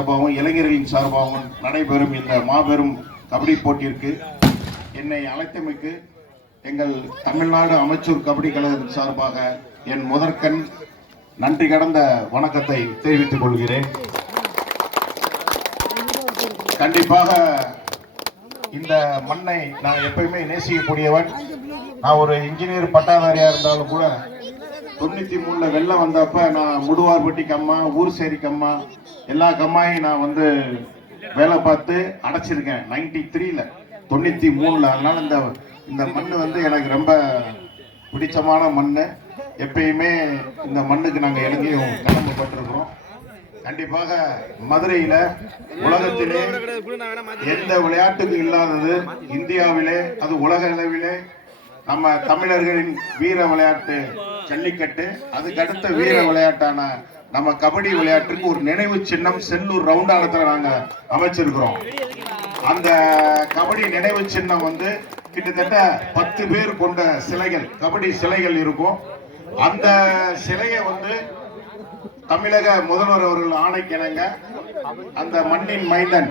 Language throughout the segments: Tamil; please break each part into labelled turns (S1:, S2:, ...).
S1: சார்பாகவும் இளைஞர்களின் சார்பாகவும் நடைபெறும் இந்த மாபெரும் கபடி போட்டிற்கு என்னை அழைத்தமைக்கு எங்கள் தமிழ்நாடு அமைச்சர் கபடி கழகத்தின் சார்பாக என் முதற்கண் நன்றி கடந்த வணக்கத்தை தெரிவித்துக் கொள்கிறேன். கண்டிப்பாக இந்த மண்ணை நான் எப்பயுமே நேசிக்கக்கூடியவன். நான் ஒரு இன்ஜினியர் பட்டாதாரியா இருந்தாலும் கூட தொண்ணூத்தி மூணுல வெள்ளம் வந்தப்ப நான் முடுவார்பட்டி கம்மா ஊர் சேரி கம்மா எல்லா கம்மாயும் நான் வந்து வேலை பார்த்து அடைச்சிருக்கேன். நைன்டி த்ரீல தொண்ணூத்தி மூணுல. அதனால இந்த இந்த மண் வந்து எனக்கு ரொம்ப பிடிச்சமான மண் எப்பயுமே இந்த மண்ணுக்கு நாங்கள் இலங்கையும் கடமைப்பட்டிருக்கிறோம். கண்டிப்பாக மதுரையில உலகத்திலே எந்த விளையாட்டுக்கு இல்லாதது இந்தியாவிலே அது உலக அளவிலே நம்ம தமிழர்களின் வீர விளையாட்டு ஜல்லிக்கட்டு அதுக்கு அடுத்த வீர விளையாட்டான நம்ம கபடி விளையாட்டுக்கு ஒரு நினைவு சின்னம் செல்லூர் ரவுண்டானத்தில் நாங்க அமைச்சிருக்கிறோம். அந்த கபடி நினைவு சின்னம் வந்து கிட்டத்தட்ட பத்து பேர் கொண்ட சிலைகள் கபடி சிலைகள் இருக்கும். அந்த சிலையை வந்து தமிழக முதல்வர் அவர்கள் ஆணைக்கிணங்க. அந்த மண்ணின் மைந்தன்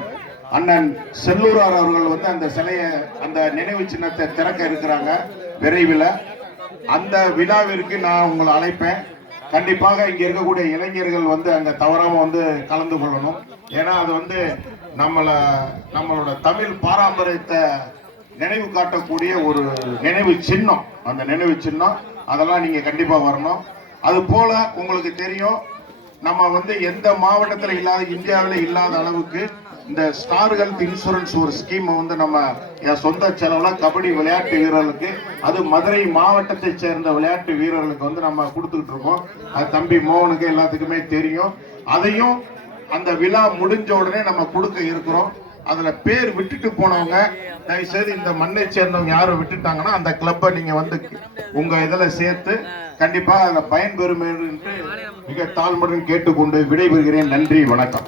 S1: அண்ணன் செல்லூரார் அவர்கள் வந்து அந்த சிலையை அந்த நினைவு சின்னத்தை திறக்க இருக்கிறாங்க விரைவில். அந்த விழாவிற்கு நான் உங்களை அழைப்பேன். கண்டிப்பாக இங்க இருக்கக்கூடிய இளைஞர்கள் வந்து அங்க தவறாம வந்து கலந்து கொள்ளணும். ஏன்னா அது வந்து நம்மள நம்மளோட தமிழ் பாரம்பரியத்தை நினைவு காட்டக்கூடிய ஒரு நினைவு சின்னம். அந்த நினைவு சின்னம் அதெல்லாம் நீங்க கண்டிப்பா வரணும். அது போல உங்களுக்கு தெரியும் நம்ம வந்து எந்த மாவட்டத்தில் இல்லாத இந்தியாவில் இல்லாத அளவுக்கு இந்த ஸ்டார் ஹெல்த் இன்சூரன்ஸ் ஒரு ஸ்கீம் வந்து நம்ம என் சொந்த செலவுல கபடி விளையாட்டு வீரர்களுக்கு அது மதுரை மாவட்டத்தை சேர்ந்த விளையாட்டு வீரர்களுக்கு வந்து நம்ம கொடுத்துக்கிட்டு இருக்கோம். அது தம்பி மோகனுக்கு எல்லாத்துக்குமே தெரியும். அதையும் அந்த விழா முடிஞ்ச உடனே நம்ம கொடுக்க இருக்கிறோம். அதுல பேர் விட்டுட்டு போனவங்க தயவுசெய்து இந்த மண்ணை சேர்ந்தவங்க யாரும் விட்டுட்டாங்கன்னா அந்த கிளப்பை நீங்க வந்து உங்க இதுல சேர்த்து கண்டிப்பா அதுல பயன்பெறும் என்று மிக தாழ்மையுடன் கேட்டுக்கொண்டு விடைபெறுகிறேன். நன்றி வணக்கம்.